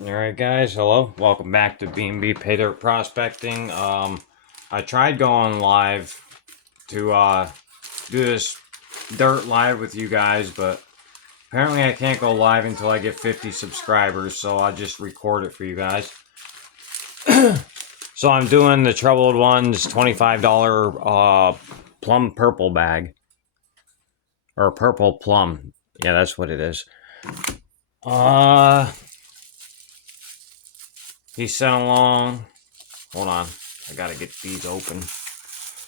Alright guys, hello. Welcome back to B&BPaydirtProspecting. I tried going live to do this dirt live with you guys, but apparently I can't go live until I get 50 subscribers, so I'll just record it for you guys. So I'm doing the Troubled Ones $25 plum purple bag. Or purple plum. Yeah, that's what it is. He sent along, hold on, I gotta get these open,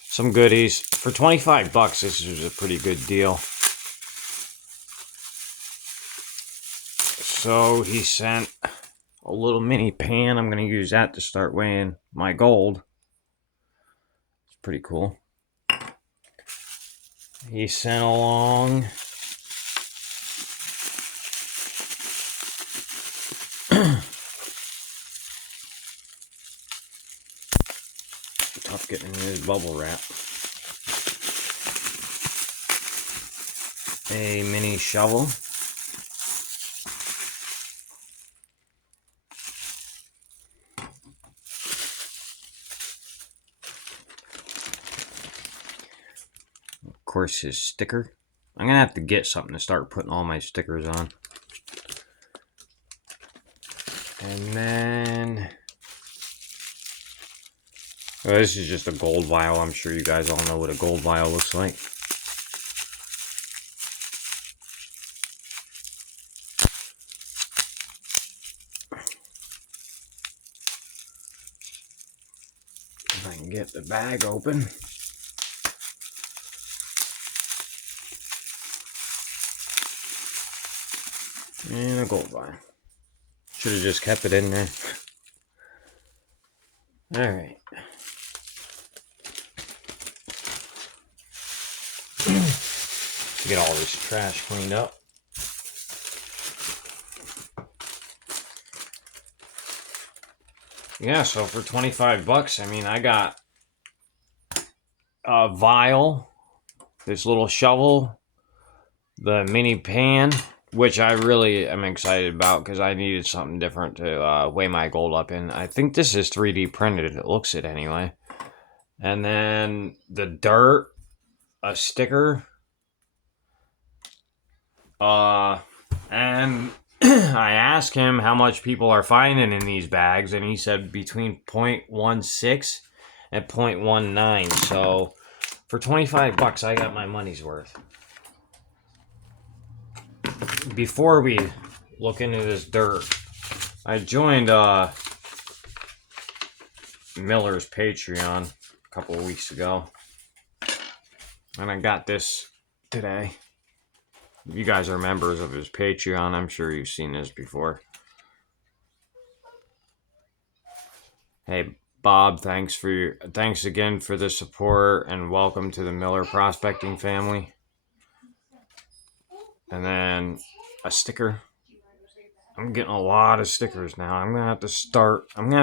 some goodies. For 25 bucks, this is a pretty good deal. So he sent a little mini pan. I'm gonna use that to start weighing my gold. It's pretty cool. He sent along tough getting in his bubble wrap. A mini shovel. Of course, his sticker. I'm gonna have to get something to start putting all my stickers on. And then well, this is just a gold vial. I'm sure you guys all know what a gold vial looks like. If I can get the bag open. And a gold vial. Should have just kept it in there. Alright. Get all this trash cleaned up. Yeah, so for 25 bucks, I mean, I got a vial, this little shovel, the mini pan, which I really am excited about because I needed something different to weigh my gold up in. I think this is 3D printed. It looks it anyway. And then the dirt, a sticker, and I asked him how much people are finding in these bags, and he said between 0.16 and 0.19. So for 25 bucks, I got my money's worth. Before we look into this dirt, I joined Miller's Patreon a couple of weeks ago, and I got this today. You guys are members of his Patreon. I'm sure you've seen this before. Hey Bob, thanks again for the support, and welcome to the Miller Prospecting family. And then a sticker. I'm getting a lot of stickers now. I'm gonna have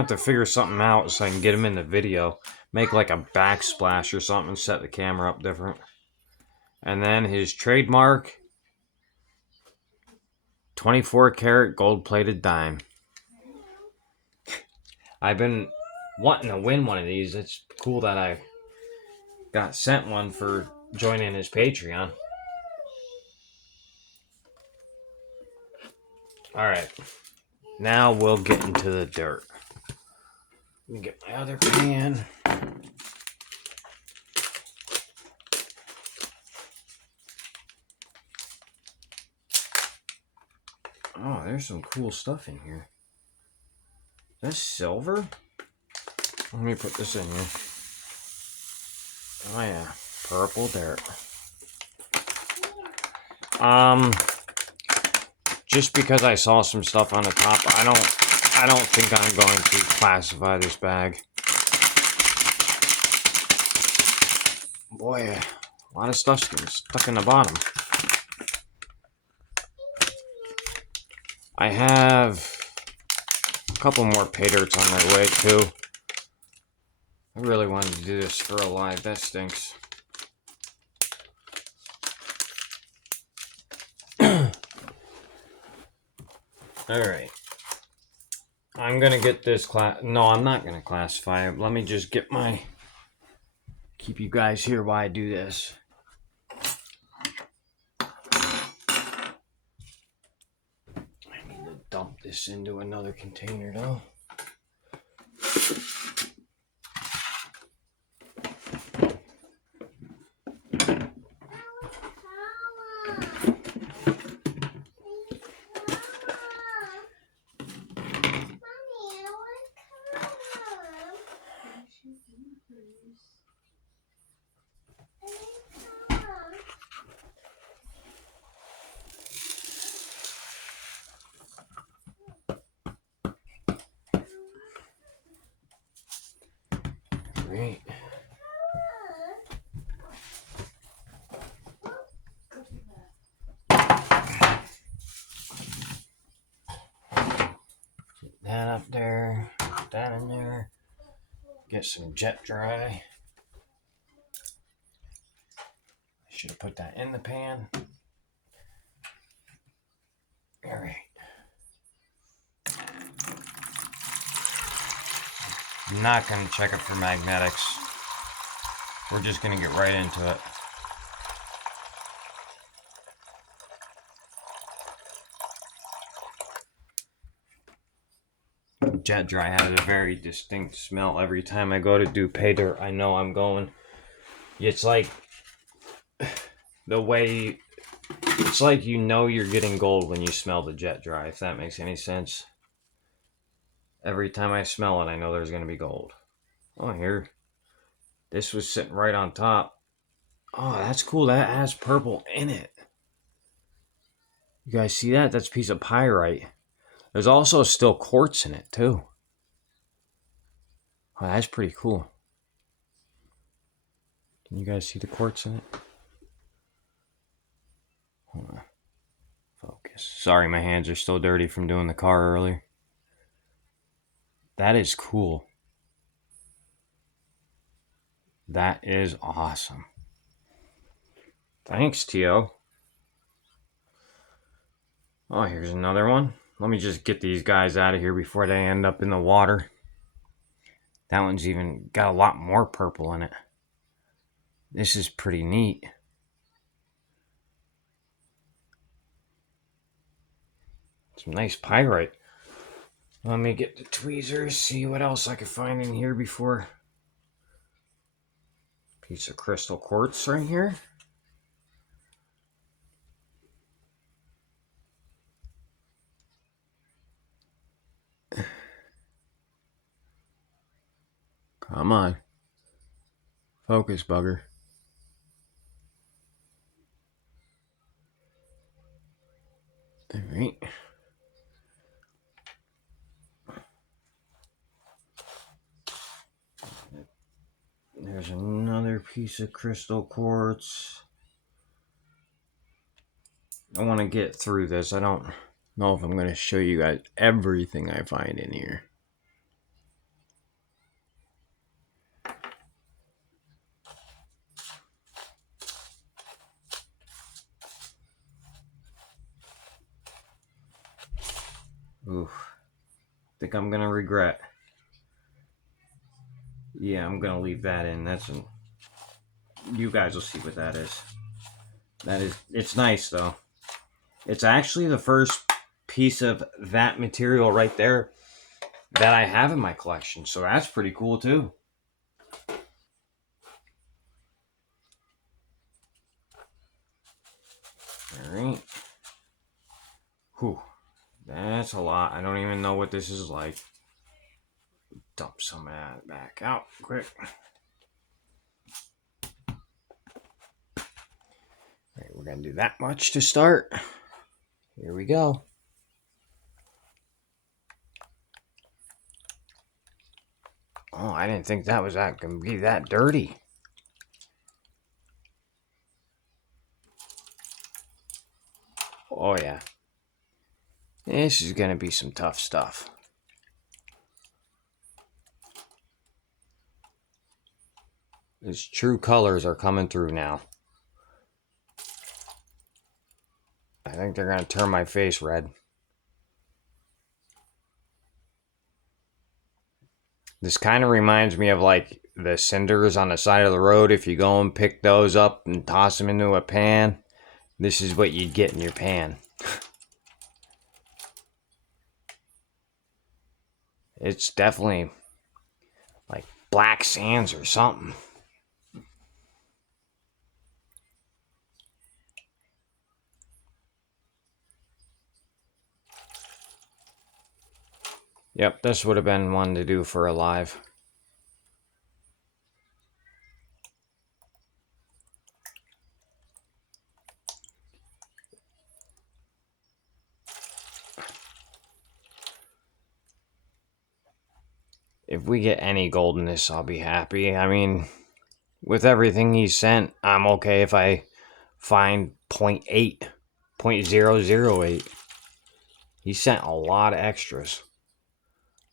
to figure something out so I can get them in the video. Make like a backsplash or something, set the camera up different. And then his trademark 24 karat gold plated dime. I've been wanting to win one of these. It's cool that I got sent one for joining his Patreon. Alright, now we'll get into the dirt. Let me get my other pan. Oh, there's some cool stuff in here. Is that silver? Let me put this in here. Oh yeah, purple dirt. Just because I saw some stuff on the top, I don't think I'm going to classify this bag. Boy, a lot of stuff's getting stuck in the bottom. I have a couple more pay dirts on my way too. I really wanted to do this for a live. That stinks. Alright. I'm gonna get this class. No, I'm not gonna classify it. Let me just get my. Keep you guys here while I do this. I need to dump this into another container though. Great. Get that up there. Put that in there. Get some jet dry. I should have put that in the pan. All right. I'm not going to check it for magnetics. We're just going to get right into it. Jet dry has a very distinct smell. Every time I go to do pay dirt, I know I'm going. It's like the way, it's like you know you're getting gold when you smell the jet dry, if that makes any sense. Every time I smell it, I know there's going to be gold. Oh, here. This was sitting right on top. Oh, that's cool. That has purple in it. You guys see that? That's a piece of pyrite. There's also still quartz in it, too. Oh, that's pretty cool. Can you guys see the quartz in it? Hold on. Focus. Sorry, my hands are still dirty from doing the car earlier. That is cool. That is awesome. Thanks, Tio. Oh, here's another one. Let me just get these guys out of here before they end up in the water. That one's even got a lot more purple in it. This is pretty neat. Some nice pyrite. Let me get the tweezers, see what else I can find in here before. Piece of crystal quartz right here. Come on. Focus, bugger. All right. There's another piece of crystal quartz. I want to get through this. I don't know if I'm going to show you guys everything I find in here. Oof. Think I'm going to regret. Yeah, I'm going to leave that in. You guys will see what that is. It's nice though. It's actually the first piece of that material right there that I have in my collection. So that's pretty cool too. All right. Whew. That's a lot. I don't even know what this is like. Dump some of that back out quick. All right, we're going to do that much to start. Here we go. Oh, I didn't think that was going to be that dirty. Oh, yeah. This is going to be some tough stuff. These true colors are coming through now. I think they're going to turn my face red. This kind of reminds me of like the cinders on the side of the road. If you go and pick those up and toss them into a pan, this is what you'd get in your pan. It's definitely like black sands or something. Yep, this would have been one to do for a live. If we get any gold in this, I'll be happy. I mean, with everything he sent, I'm okay if I find 0.8, 0.008. He sent a lot of extras.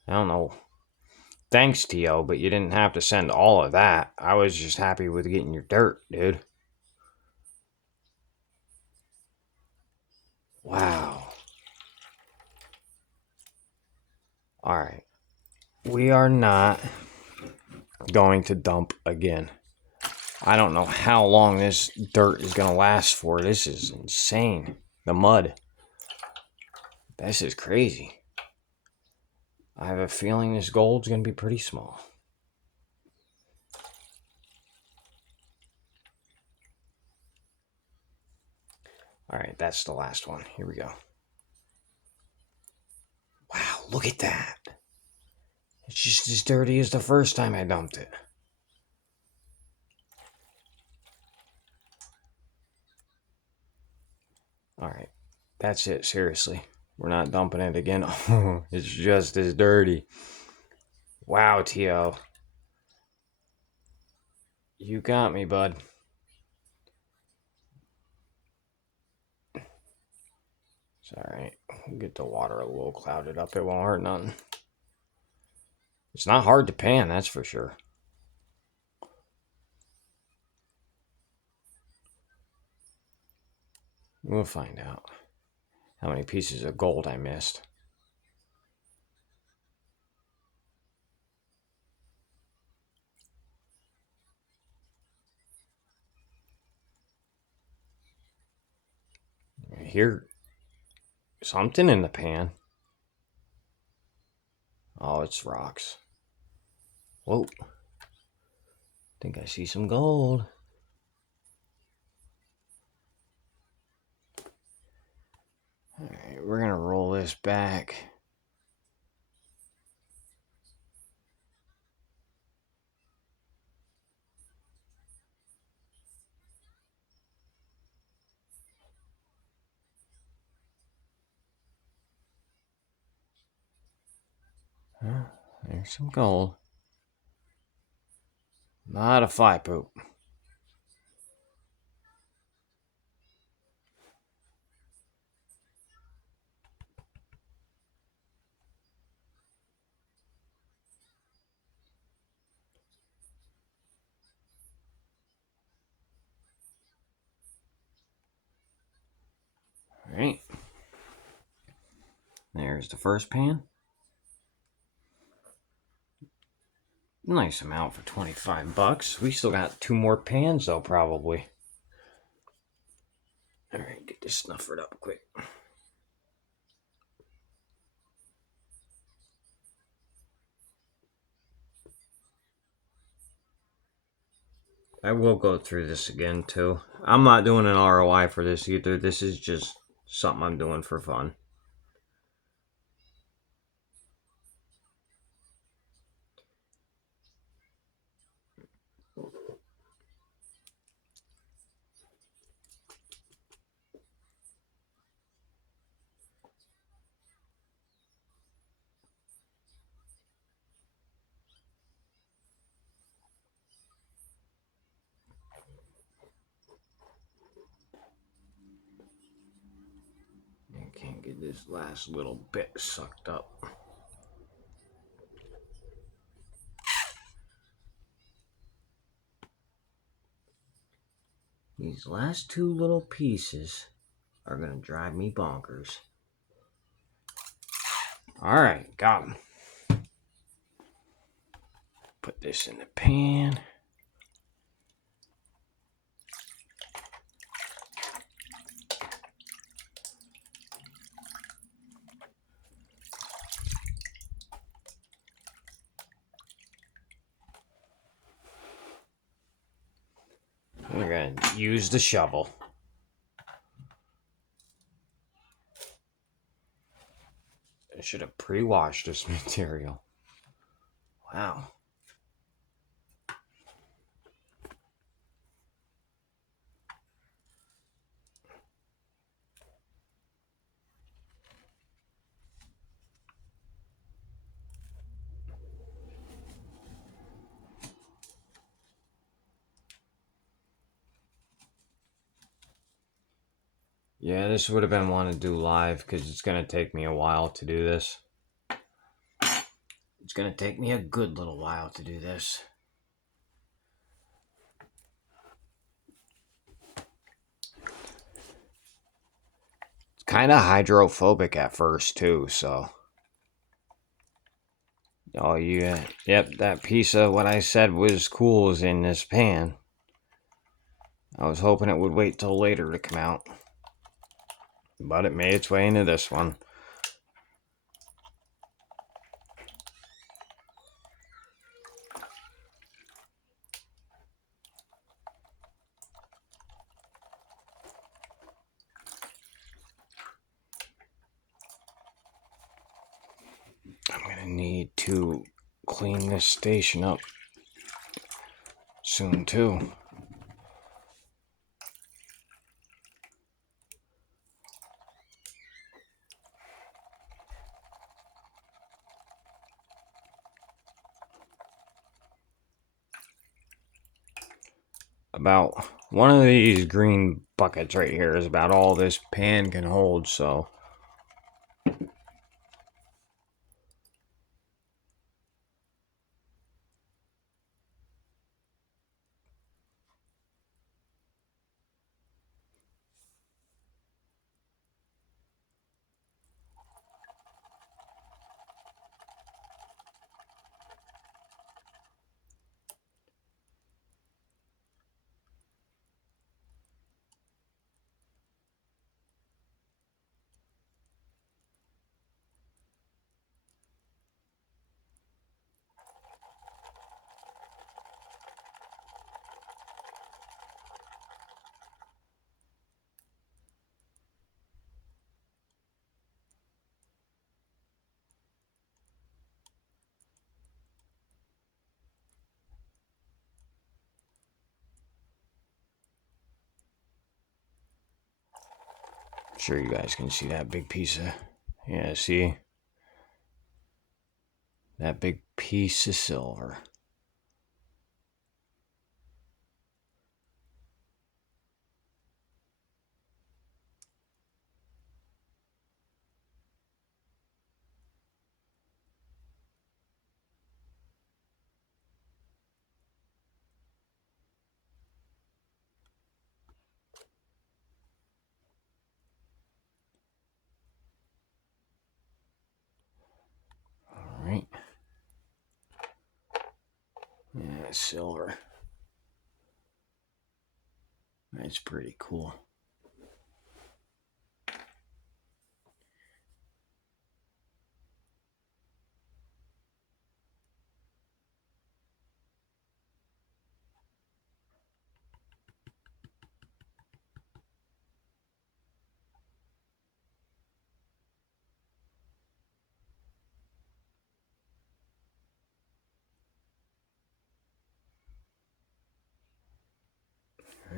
I don't know. Thanks, T.O., but you didn't have to send all of that. I was just happy with getting your dirt, dude. Wow. Alright. We are not going to dump again. I don't know how long this dirt is going to last for. This is insane. The mud. This is crazy. I have a feeling this gold's going to be pretty small. Alright, that's the last one. Here we go. Wow, look at that. It's just as dirty as the first time I dumped it. Alright, that's it, seriously. We're not dumping it again. It's just as dirty. Wow, T.O. You got me, bud. It's alright. We'll get the water a little clouded up. It won't hurt nothing. It's not hard to pan, that's for sure. We'll find out how many pieces of gold I missed. I hear something in the pan. Oh, it's rocks. Whoa. Think I see some gold. Alright, we're gonna roll this back. There's some gold. Not a fly poop. Alright. There's the first pan. Nice amount for 25 bucks. We still got 2 more pans though, probably. Alright, get this snuffered up quick. I will go through this again too. I'm not doing an ROI for this either. This is just something I'm doing for fun. I can't get this last little bit sucked up. These last 2 little pieces are gonna drive me bonkers. Alright, got them. Put this in the pan. We're going to use the shovel. I should have pre-washed this material. Wow. Yeah, this would have been one to do live because it's going to take me a while to do this. It's going to take me a good little while to do this. It's kind of hydrophobic at first too, so. Oh, yeah. Yep, that piece of what I said was cool is in this pan. I was hoping it would wait till later to come out. But it made its way into this one. I'm going to need to clean this station up soon too. About one of these green buckets right here is about all this pan can hold, so. I'm sure you guys can see that big piece of. Yeah, see? That big piece of silver. Alright. Yeah, silver. That's pretty cool.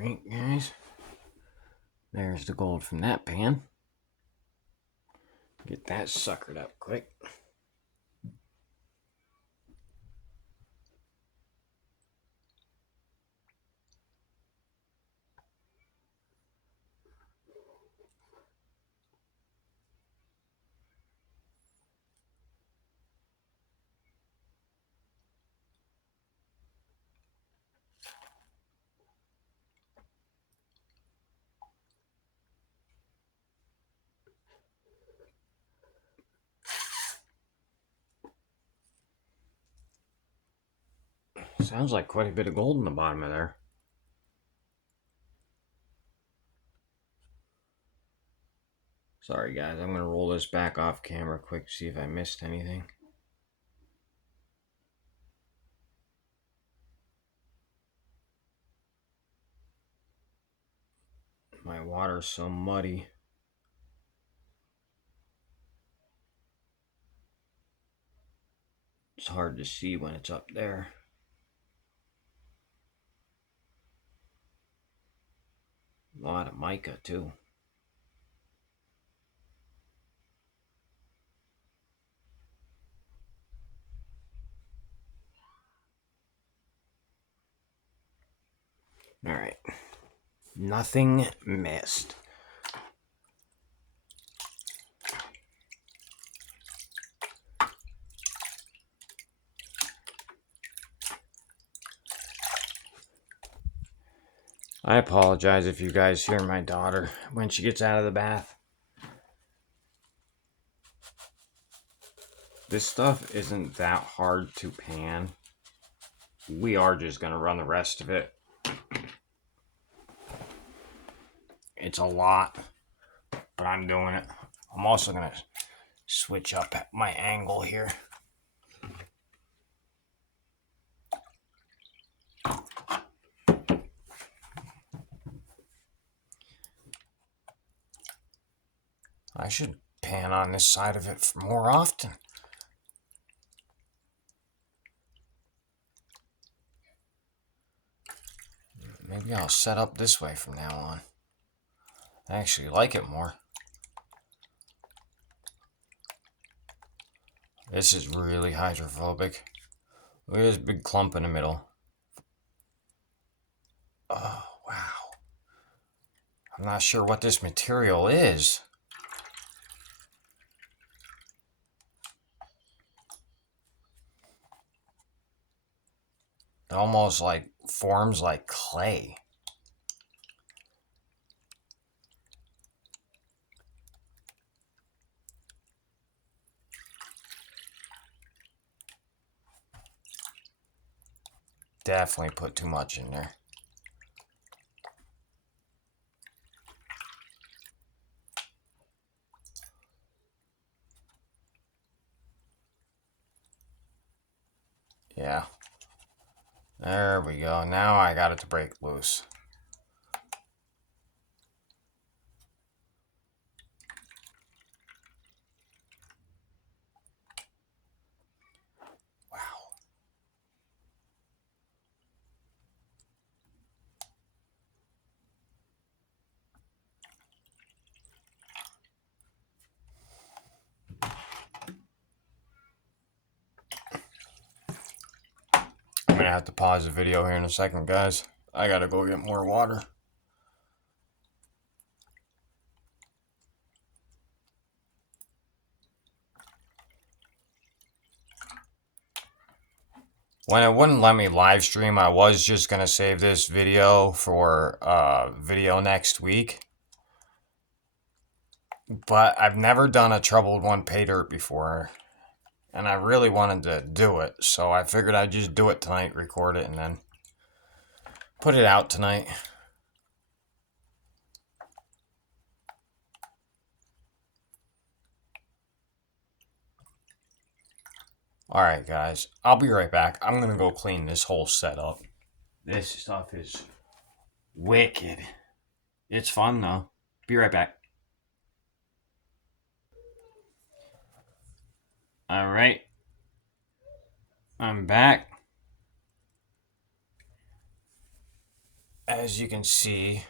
Alright, guys. There's the gold from that pan. Get that suckered up quick. Sounds like quite a bit of gold in the bottom of there. Sorry guys, I'm gonna roll this back off camera quick, see if I missed anything. My water's so muddy. It's hard to see when it's up there. A lot of mica too. All right. Nothing missed. I apologize if you guys hear my daughter when she gets out of the bath. This stuff isn't that hard to pan. We are just going to run the rest of it. It's a lot, but I'm doing it. I'm also going to switch up my angle here. I should pan on this side of it more often. Maybe I'll set up this way from now on. I actually like it more. This is really hydrophobic. Look at this big clump in the middle. Oh, wow. I'm not sure what this material is. It almost like forms like clay. Definitely put too much in there. Yeah. There we go. Now I got it to break loose. Wow. I'm gonna have to pause the video here in a second, guys. I gotta go get more water. When it wouldn't let me live stream, I was just gonna save this video for video next week. But I've never done a troubled one pay dirt before, and I really wanted to do it, so I figured I'd just do it tonight, record it, and then put it out tonight. Alright guys, I'll be right back. I'm gonna go clean this whole setup. This stuff is wicked. It's fun though. Be right back. Alright. I'm back. As you can see,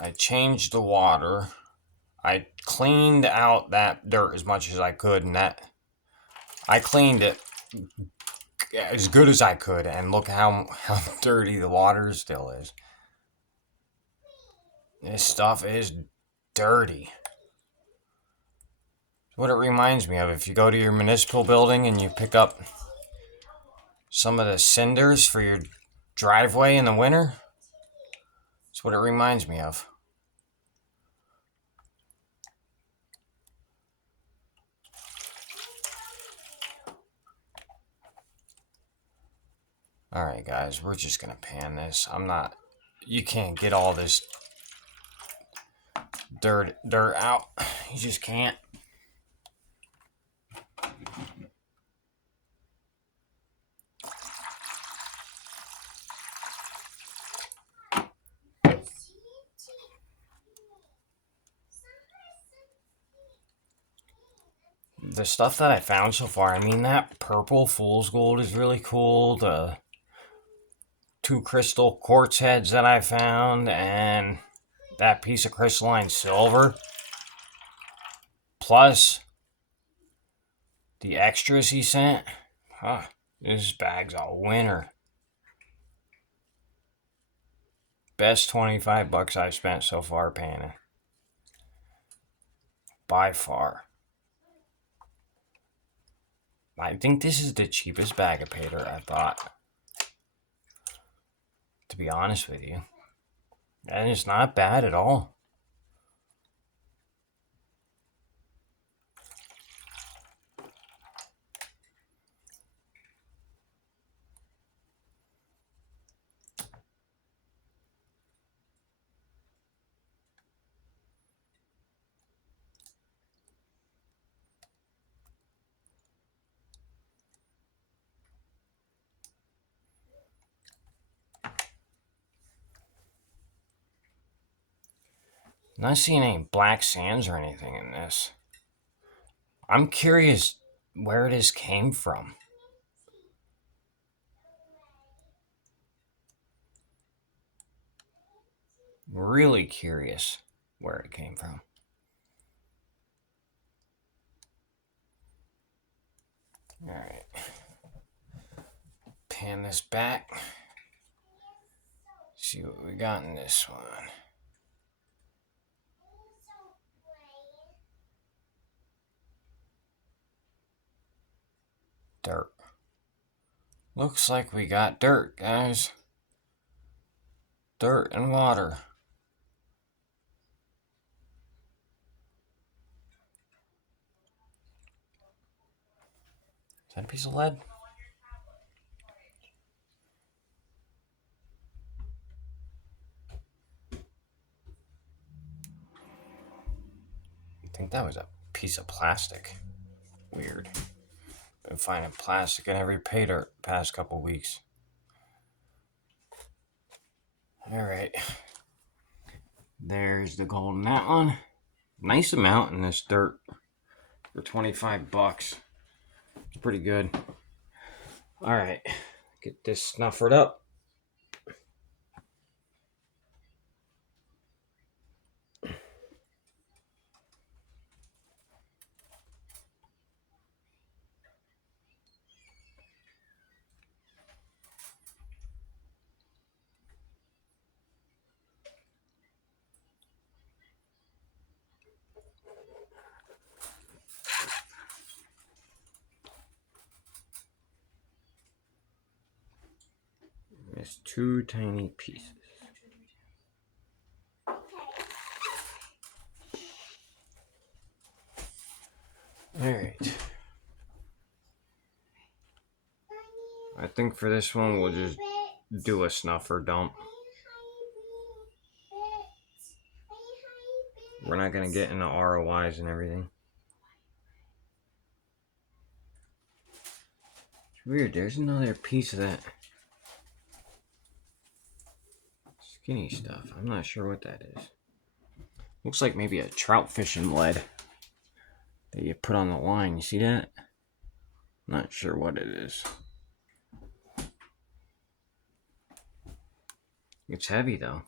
I changed the water. I cleaned out that dirt as much as I could, and I cleaned it as good as I could, and look how dirty the water still is. This stuff is dirty. What it reminds me of, if you go to your municipal building and you pick up some of the cinders for your driveway in the winter, that's what it reminds me of. Alright guys, we're just gonna pan this. You can't get all this dirt out. You just can't. The stuff that I found so far, I mean, that purple fool's gold is really cool. The 2 crystal quartz heads that I found, and that piece of crystalline silver, plus the extras he sent. Huh, this bag's a winner. Best 25 bucks I've spent so far panning. By far. I think this is the cheapest bag of pay dirt I've bought, to be honest with you. And it's not bad at all. I'm not seeing any black sands or anything in this. I'm curious where this came from. Really curious where it came from. Alright. Pan this back. See what we got in this one. Dirt. Looks like we got dirt, guys. Dirt and water. Is that a piece of lead? I think that was a piece of plastic. Weird. Been finding plastic in every pay dirt past couple weeks. Alright. There's the gold in that one. Nice amount in this dirt for 25 bucks. It's pretty good. Alright. Get this snuffered up. There's 2 tiny pieces. Alright. I think for this one we'll just do a snuffer dump. We're not going to get into ROIs and everything. It's weird, there's another piece of that skinny stuff. I'm not sure what that is. Looks like maybe a trout fishing lead that you put on the line. You see that? Not sure what it is. It's heavy though.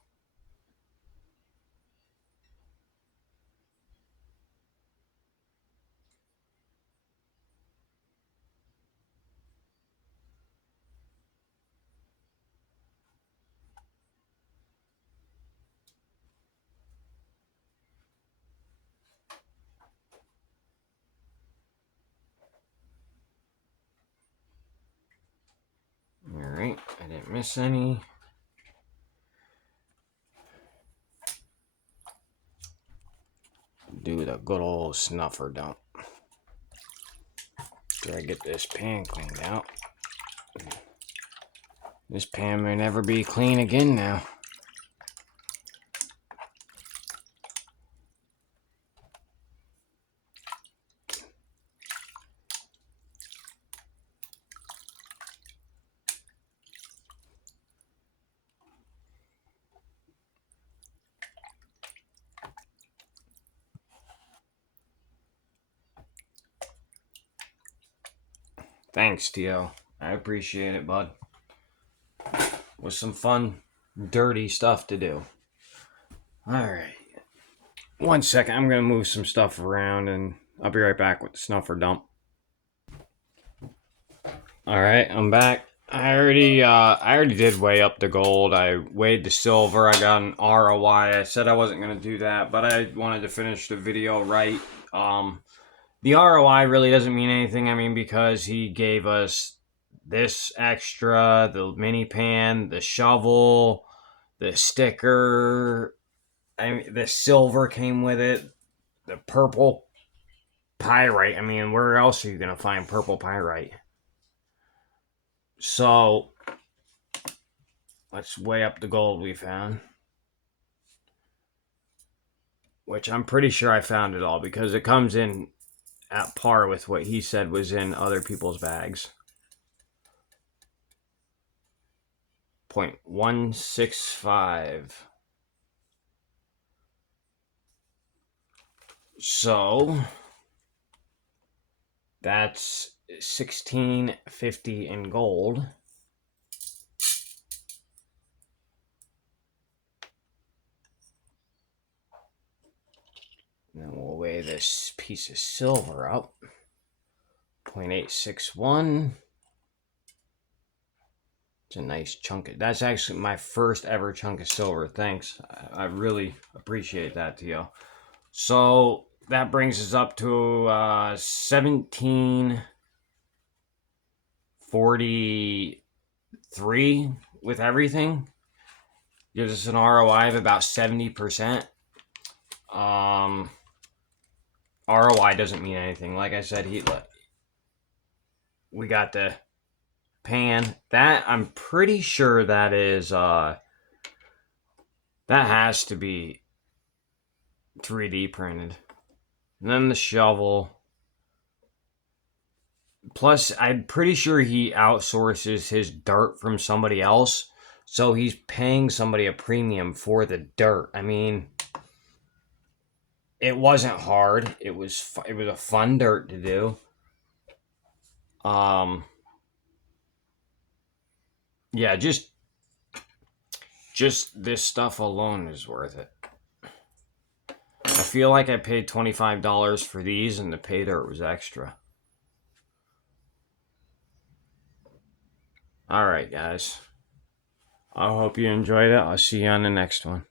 Alright, I didn't miss any. Do the good old snuffer dump. After I get this pan cleaned out. This pan may never be clean again now. Thanks, Tio. I appreciate it, bud. With some fun, dirty stuff to do. Alright. 1 second, I'm gonna move some stuff around and I'll be right back with the snuffer dump. Alright, I'm back. I already did weigh up the gold. I weighed the silver. I got an ROI. I said I wasn't gonna do that, but I wanted to finish the video right. The ROI really doesn't mean anything. I mean, because he gave us this extra, the mini pan, the shovel, the sticker. I mean, the silver came with it. The purple pyrite. I mean, where else are you gonna find purple pyrite? So let's weigh up the gold we found. Which I'm pretty sure I found it all because it comes in at par with what he said was in other people's bags. 0.165. So that's $16.50 in gold. Then we'll weigh this piece of silver up. 0.861. It's a nice chunk. That's actually my first ever chunk of silver. Thanks. I really appreciate that, Tio. So that brings us up to 1743 with everything. Gives us an ROI of about 70%. ROI doesn't mean anything. Like I said, we got the pan. That I'm pretty sure that is that has to be 3D printed. And then the shovel. Plus, I'm pretty sure he outsources his dirt from somebody else. So he's paying somebody a premium for the dirt. I mean, it wasn't hard. It was a fun dirt to do. Yeah, just this stuff alone is worth it. I feel like I paid $25 for these and the pay dirt was extra. Alright, guys. I hope you enjoyed it. I'll see you on the next one.